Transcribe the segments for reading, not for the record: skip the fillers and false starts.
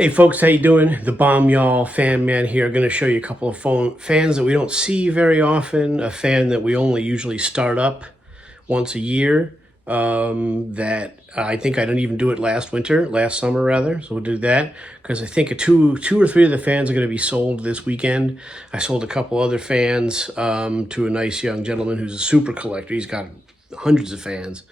Hey folks, how you doing? The Bomb Fan Man here. Going to show you a couple of fans that we don't see very often. A fan that we only usually start up once a year. That I think I didn't even do it last summer rather. So we'll do that because I think two or three of the fans are going to be sold this weekend. I sold a couple other fans to a nice young gentleman who's a super collector. He's got hundreds of fans.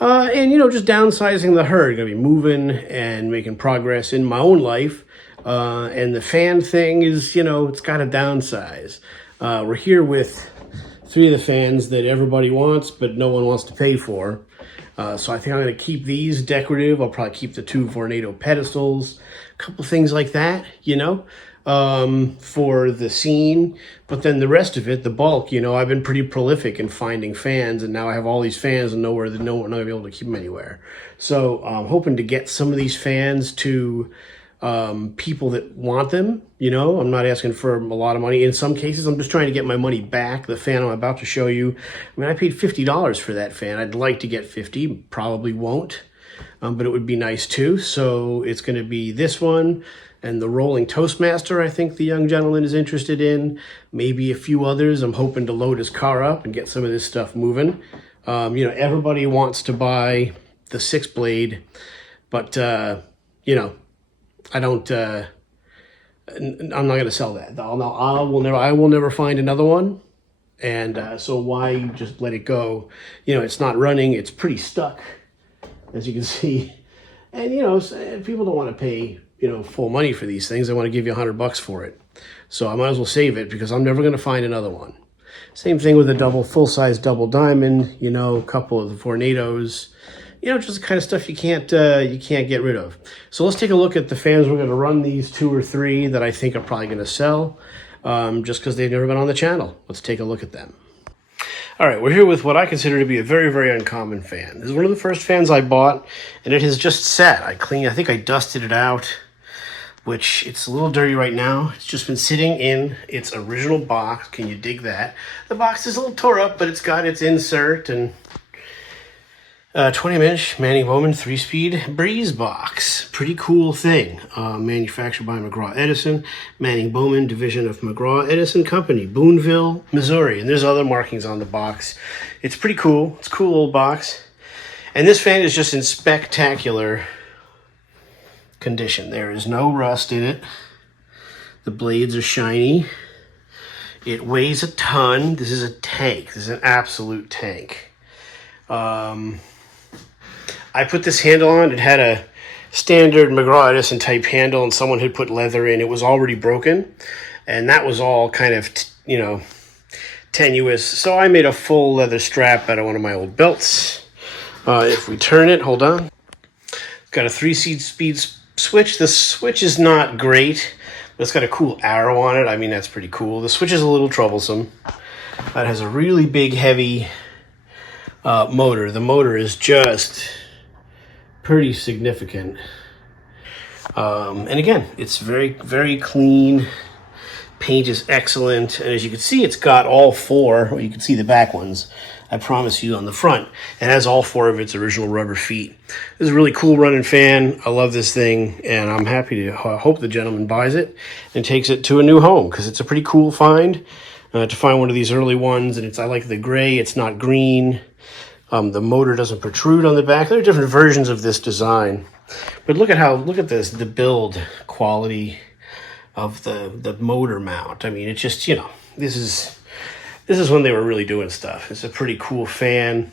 And, just downsizing the herd, going to be moving and making progress in my own life. And the fan thing is, it's got to downsize. We're here with three of the fans that everybody wants, but no one wants to pay for. So I think I'm going to keep these decorative. I'll probably keep the two Vornado pedestals, a couple things like that, for the scene. But then the rest of it, the bulk, I've been pretty prolific in finding fans, and now I have all these fans and nowhere that no one will be able to keep them anywhere. So I'm hoping to get some of these fans to people that want them. I'm not asking for a lot of money. In some cases, I'm just trying to get my money back. The fan I'm about to show you, I paid $50 for that fan. I'd like to get 50, probably won't, but it would be nice too. So it's going to be this one and the rolling Toastmaster. I think the young gentleman is interested in, maybe a few others. I'm hoping to load his car up and get some of this stuff moving. Everybody wants to buy the 6-blade, but I don't. I'm not going to sell that. I will never find another one, and so why just let it go? It's not running. It's pretty stuck, as you can see, and people don't want to pay full money for these things. They want to give you $100 for it, so I might as well save it because I'm never going to find another one. Same thing with a full-size double diamond. A couple of the Vornados. Just the kind of stuff you can't get rid of. So let's take a look at the fans. We're going to run these two or three that I think are probably going to sell, just because they've never been on the channel. Let's take a look at them. All right, we're here with what I consider to be a very, very uncommon fan. This is one of the first fans I bought, and it has just sat. I think I dusted it out, which it's a little dirty right now. It's just been sitting in its original box. Can you dig that? The box is a little tore up, but it's got its insert and 20-inch Manning Bowman 3-speed breeze box. Pretty cool thing. Manufactured by McGraw-Edison, Manning Bowman division of McGraw-Edison Company, Boonville, Missouri. And there's other markings on the box. It's pretty cool. It's a cool old box. And this fan is just in spectacular condition. There is no rust in it. The blades are shiny. It weighs a ton. This is a tank. This is an absolute tank. I put this handle on. It had a standard McGraw-Edison type handle, and someone had put leather in. It was already broken, and that was all kind of, tenuous. So I made a full leather strap out of one of my old belts. If we turn it, hold on. Got a 3-speed switch. The switch is not great, but it's got a cool arrow on it. I mean, that's pretty cool. The switch is a little troublesome. It has a really big, heavy motor. The motor is just pretty significant. And again, it's very, very clean. Paint is excellent. And as you can see, it's got all four, well, you can see the back ones, I promise you, on the front. It has all four of its original rubber feet. This is a really cool running fan. I love this thing, and I'm happy to hope the gentleman buys it and takes it to a new home, because it's a pretty cool find. To find one of these early ones, and I like the gray, it's not green. The motor doesn't protrude on the back. There are different versions of this design, but look at this, the build quality of the motor mount. I mean, it's just, this is when they were really doing stuff. It's a pretty cool fan.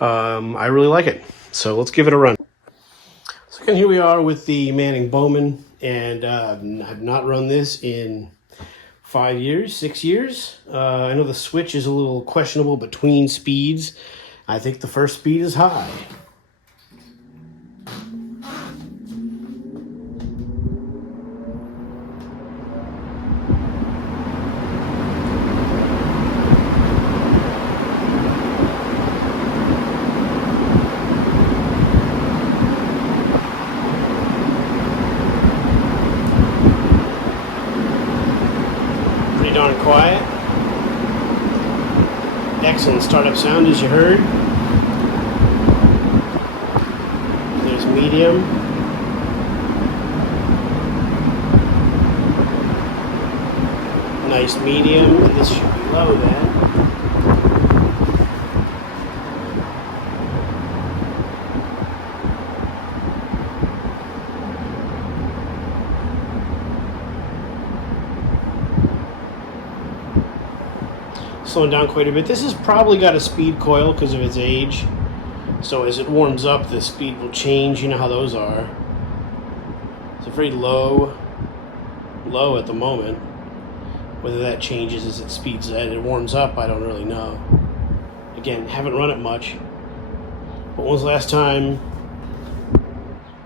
I really like it. So let's give it a run. So again, here we are with the Manning Bowman, and I've not run this in 5 years, 6 years. I know the switch is a little questionable between speeds. I think the first speed is high. Pretty darn quiet. Excellent startup sound, as you heard. There's medium. nice medium, and this should be low then. Slowing down quite a bit. This has probably got a speed coil because of its age. So as it warms up, the speed will change. You know how those are. It's a very low at the moment. Whether that changes as it warms up, I don't really know. Again, haven't run it much. But when was the last time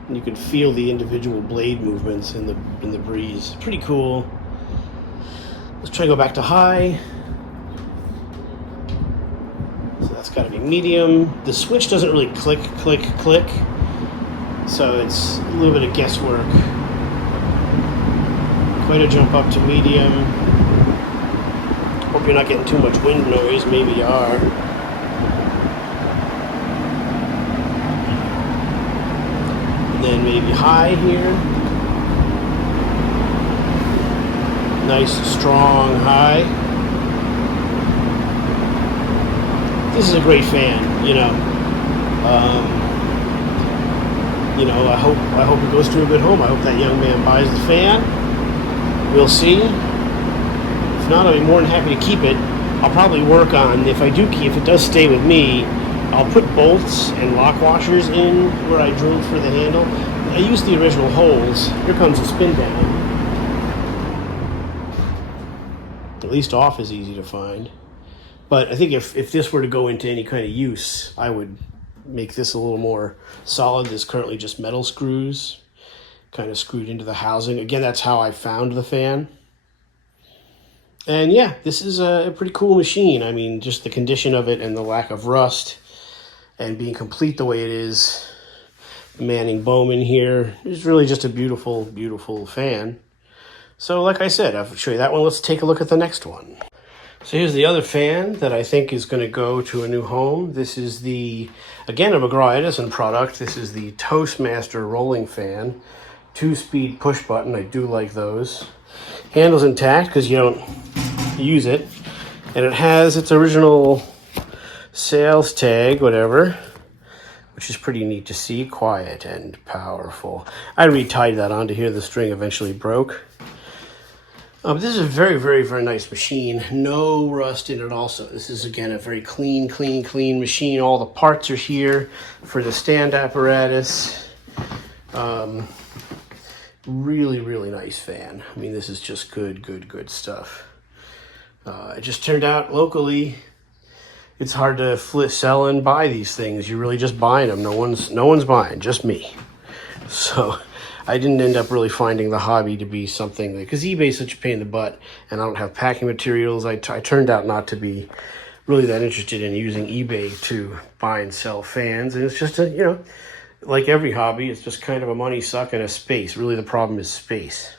you could feel the individual blade movements in the breeze? Pretty cool. Let's try to go back to high. So that's got to be medium. The switch doesn't really click, click, click. So it's a little bit of guesswork. Quite a jump up to medium. Hope you're not getting too much wind noise. Maybe you are. And then maybe high here. Nice, strong high. This is a great fan, you know. I hope it goes to a good home. I hope that young man buys the fan. We'll see. If not, I'll be more than happy to keep it. I'll probably work on, if it does stay with me, I'll put bolts and lock washers in where I drilled for the handle. I used the original holes. Here comes the spin down. At least off is easy to find. But I think if this were to go into any kind of use, I would make this a little more solid. There's currently just metal screws kind of screwed into the housing. Again, that's how I found the fan. And yeah, this is a pretty cool machine. I mean, just the condition of it and the lack of rust and being complete the way it is. Manning Bowman here is really just a beautiful, beautiful fan. So like I said, I'll show you that one. Let's take a look at the next one. So here's the other fan that I think is going to go to a new home. This is again, a McGraw-Edison product. This is the Toastmaster rolling fan. 2-speed push button. I do like those. Handle's intact because you don't use it. And it has its original sales tag, whatever, which is pretty neat to see. Quiet and powerful. I retied that onto here. The string eventually broke. This is a very, very, very nice machine. No rust in it also. This is, again, a very clean machine. All the parts are here for the stand apparatus. Really, really nice fan. I mean, this is just good stuff. It just turned out locally, it's hard to sell and buy these things. You're really just buying them. No one's buying, just me. So I didn't end up really finding the hobby to be something because eBay is such a pain in the butt, and I don't have packing materials. I turned out not to be really that interested in using eBay to buy and sell fans, and it's just like every hobby, it's just kind of a money suck and a space. Really, the problem is space.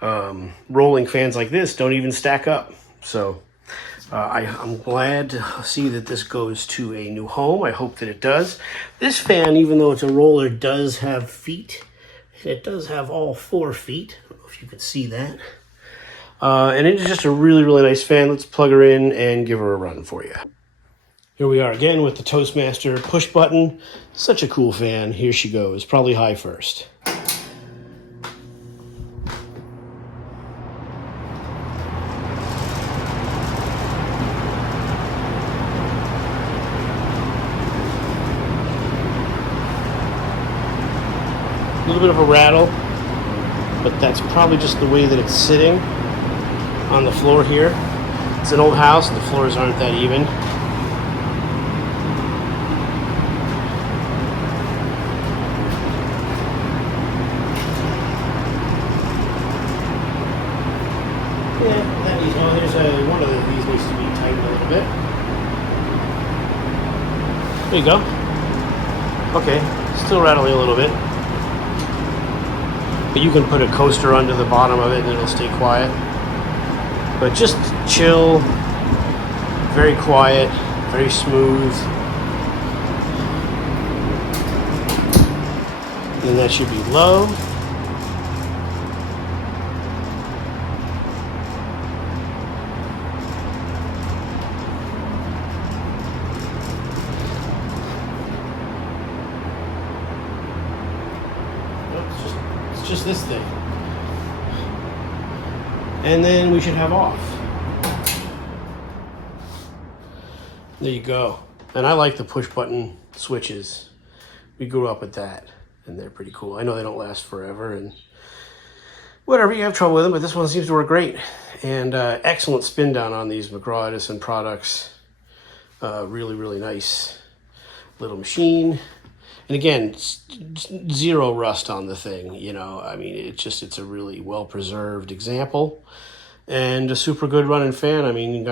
Rolling fans like this don't even stack up. So I'm glad to see that this goes to a new home. I hope that it does. This fan, even though it's a roller, does have feet. It does have all 4 feet. I don't know if you can see that. And it's just a really, really nice fan. Let's plug her in and give her a run for you. Here we are again with the Toastmaster push button. Such a cool fan. Here she goes. Probably high first. A little bit of a rattle, but that's probably just the way that it's sitting on the floor here. It's an old house and the floors aren't that even. Yeah, that needs, there's one of these needs to be tightened a little bit. There you go. Okay, still rattling a little bit. But you can put a coaster under the bottom of it and it'll stay quiet. But just chill, very quiet, very smooth. And that should be low. just this thing. And then we should have off. There you go. And I like the push button switches. We grew up with that, and they're pretty cool. I know they don't last forever, and whatever, you have trouble with them, but this one seems to work great. And excellent spin down on these McGraw-Edison products. Really, really nice little machine. And again, zero rust on the thing, you know. I mean, it's a really well-preserved example. And a super good running fan. I mean,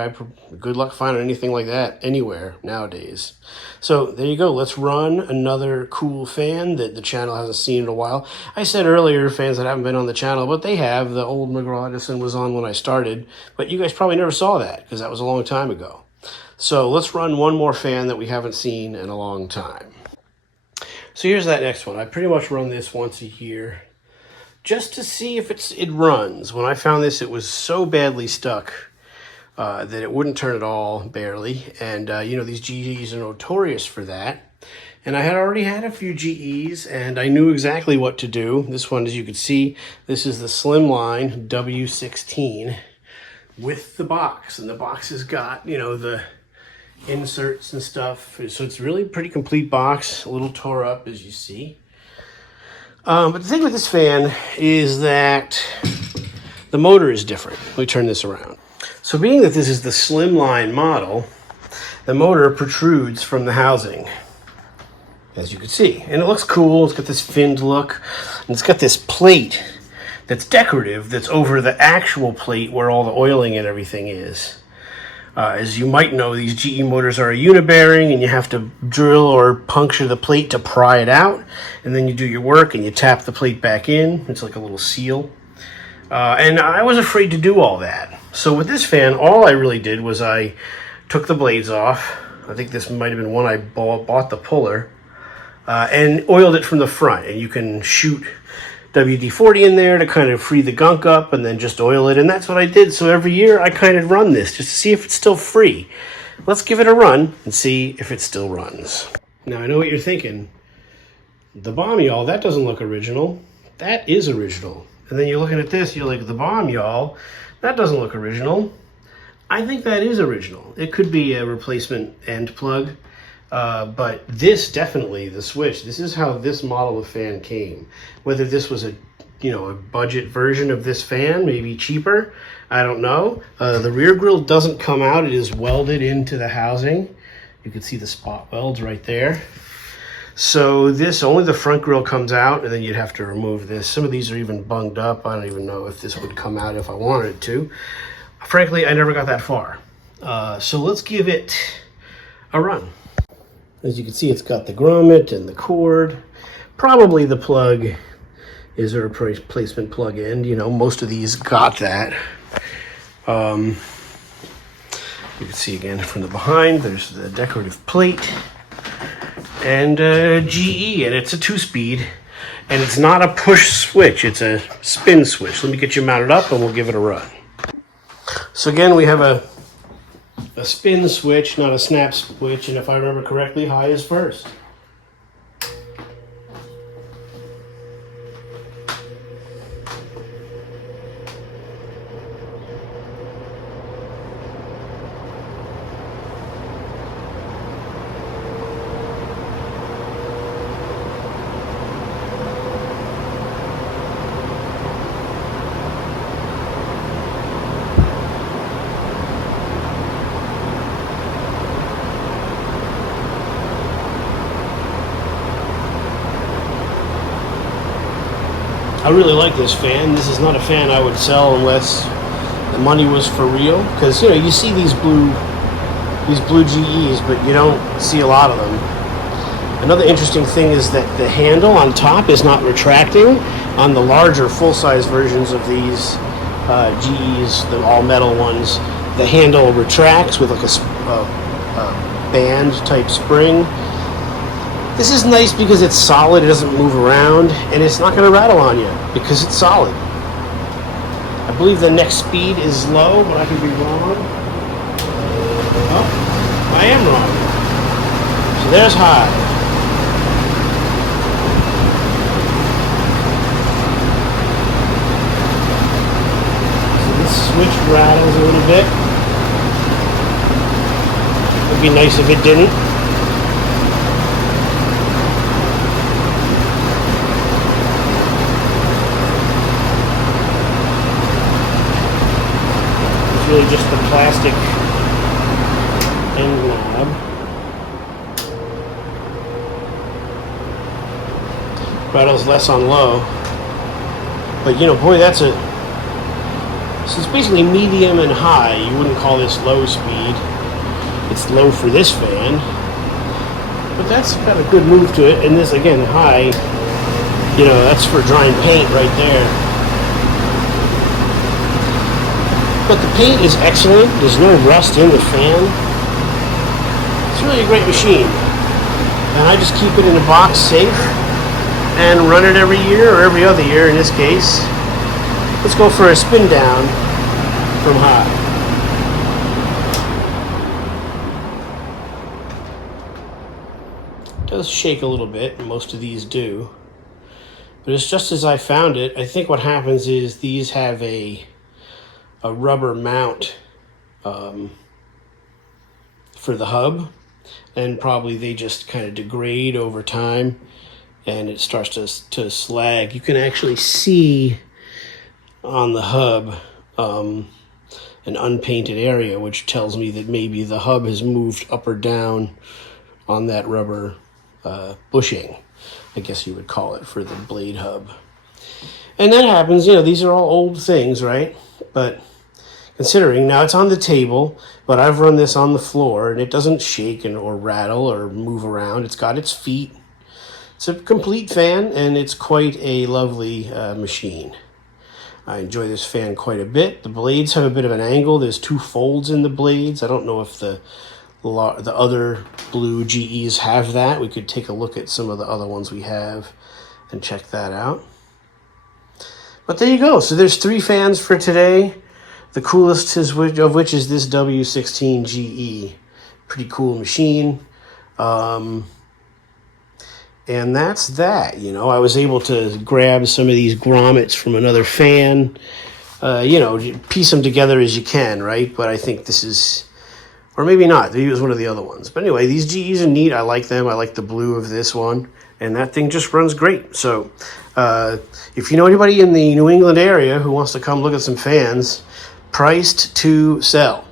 good luck finding anything like that anywhere nowadays. So there you go. Let's run another cool fan that the channel hasn't seen in a while. I said earlier, fans that haven't been on the channel, but they have. The old McGraw-Edison was on when I started. But you guys probably never saw that because that was a long time ago. So let's run one more fan that we haven't seen in a long time. So here's that next one. I pretty much run this once a year, just to see if it runs. When I found this, it was so badly stuck that it wouldn't turn at all, barely. And, you know, these GEs are notorious for that. And I had already had a few GEs, and I knew exactly what to do. This one, as you can see, this is the Slimline W16 with the box. And the box has got, you know, the inserts and stuff. So it's really a pretty complete box, a little tore up, as you see. But the thing with this fan is that the motor is different. Let me turn this around. So being that this is the Slimline model, the motor protrudes from the housing, as you can see. And it looks cool. It's got this finned look. And it's got this plate that's decorative that's over the actual plate where all the oiling and everything is. As you might know, these GE motors are a unibearing, and you have to drill or puncture the plate to pry it out. And then you do your work, and you tap the plate back in. It's like a little seal. And I was afraid to do all that. So with this fan, all I really did was I took the blades off. I think this might have been one I bought the puller. And oiled it from the front. And you can shoot WD-40 in there to kind of free the gunk up and then just oil it. And that's what I did. So every year I kind of run this just to see if it's still free. Let's give it a run and see if it still runs. Now I know what you're thinking. The bomb y'all, that doesn't look original. That is original. And then you're looking at this, you're like, the bomb y'all, that doesn't look original. I think that is original. It could be a replacement end plug. But this definitely, the switch, this is how this model of fan came. Whether this was a budget version of this fan, maybe cheaper, I don't know. The rear grille doesn't come out. It is welded into the housing. You can see the spot welds right there. So this, only the front grille comes out, and then you'd have to remove this. Some of these are even bunged up. I don't even know if this would come out if I wanted it to. Frankly, I never got that far. So let's give it a run. As you can see, it's got the grommet and the cord. Probably the plug is a replacement plug end. You know, most of these got that. You can see again from the behind, there's the decorative plate. And GE, and it's a 2-speed. And it's not a push switch, it's a spin switch. Let me get you mounted up and we'll give it a run. So again, we have a spin switch, not a snap switch, and if I remember correctly, high is first. I really like this fan. This is not a fan I would sell unless the money was for real. Because, you know, you see these blue GEs, but you don't see a lot of them. Another interesting thing is that the handle on top is not retracting. On the larger full-size versions of these GEs, the all-metal ones, the handle retracts with like a band-type spring. This is nice because it's solid, it doesn't move around, and it's not going to rattle on you because it's solid. I believe the next speed is low, but I could be wrong. Oh, I am wrong. So there's high. switch rattles a little bit. It'd be nice if it didn't. It's really just the plastic end knob. Rattles less on low. But you know, boy, so it's basically medium and high. You wouldn't call this low speed. It's low for this fan. But that's got a good move to it. And this, again, high, you know, that's for drying paint right there. But the paint is excellent. There's no rust in the fan. It's really a great machine. And I just keep it in a box safe and run it every year, or every other year in this case. Let's go for a spin down from high. It does shake a little bit, most of these do. But it's just as I found it. I think what happens is these have a rubber mount for the hub, and probably they just kind of degrade over time and it starts to slag. You can actually see on the hub an unpainted area, which tells me that maybe the hub has moved up or down on that rubber bushing, I guess you would call it, for the blade hub. And that happens, you know, these are all old things, right? But considering, now it's on the table, but I've run this on the floor and it doesn't shake or rattle or move around. It's got its feet. It's a complete fan, and it's quite a lovely machine. I enjoy this fan quite a bit. The blades have a bit of an angle. There's 2 folds in the blades. I don't know if the other blue GEs have that. We could take a look at some of the other ones we have and check that out. But there you go. So there's 3 fans for today. The coolest of which is this W16 GE. Pretty cool machine. And that's that. You know, I was able to grab some of these grommets from another fan. You know, piece them together as you can, right? But I think this is, or maybe not. Maybe it was one of the other ones. But anyway, these GEs are neat. I like them. I like the blue of this one. And that thing just runs great. So if you know anybody in the New England area who wants to come look at some fans, priced to sell.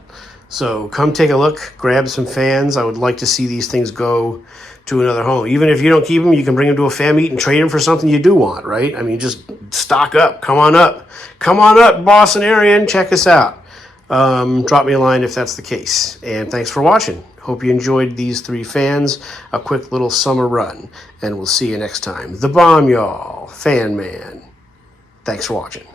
So come take a look, grab some fans. I would like to see these things go to another home. Even if you don't keep them, you can bring them to a fan meet and trade them for something you do want, right? I mean, just stock up. Come on up. Come on up, Boston area, and check us out. Drop me a line if that's the case. And thanks for watching. Hope you enjoyed these 3 fans. A quick little summer run. And we'll see you next time. The bomb, y'all. Fan man. Thanks for watching.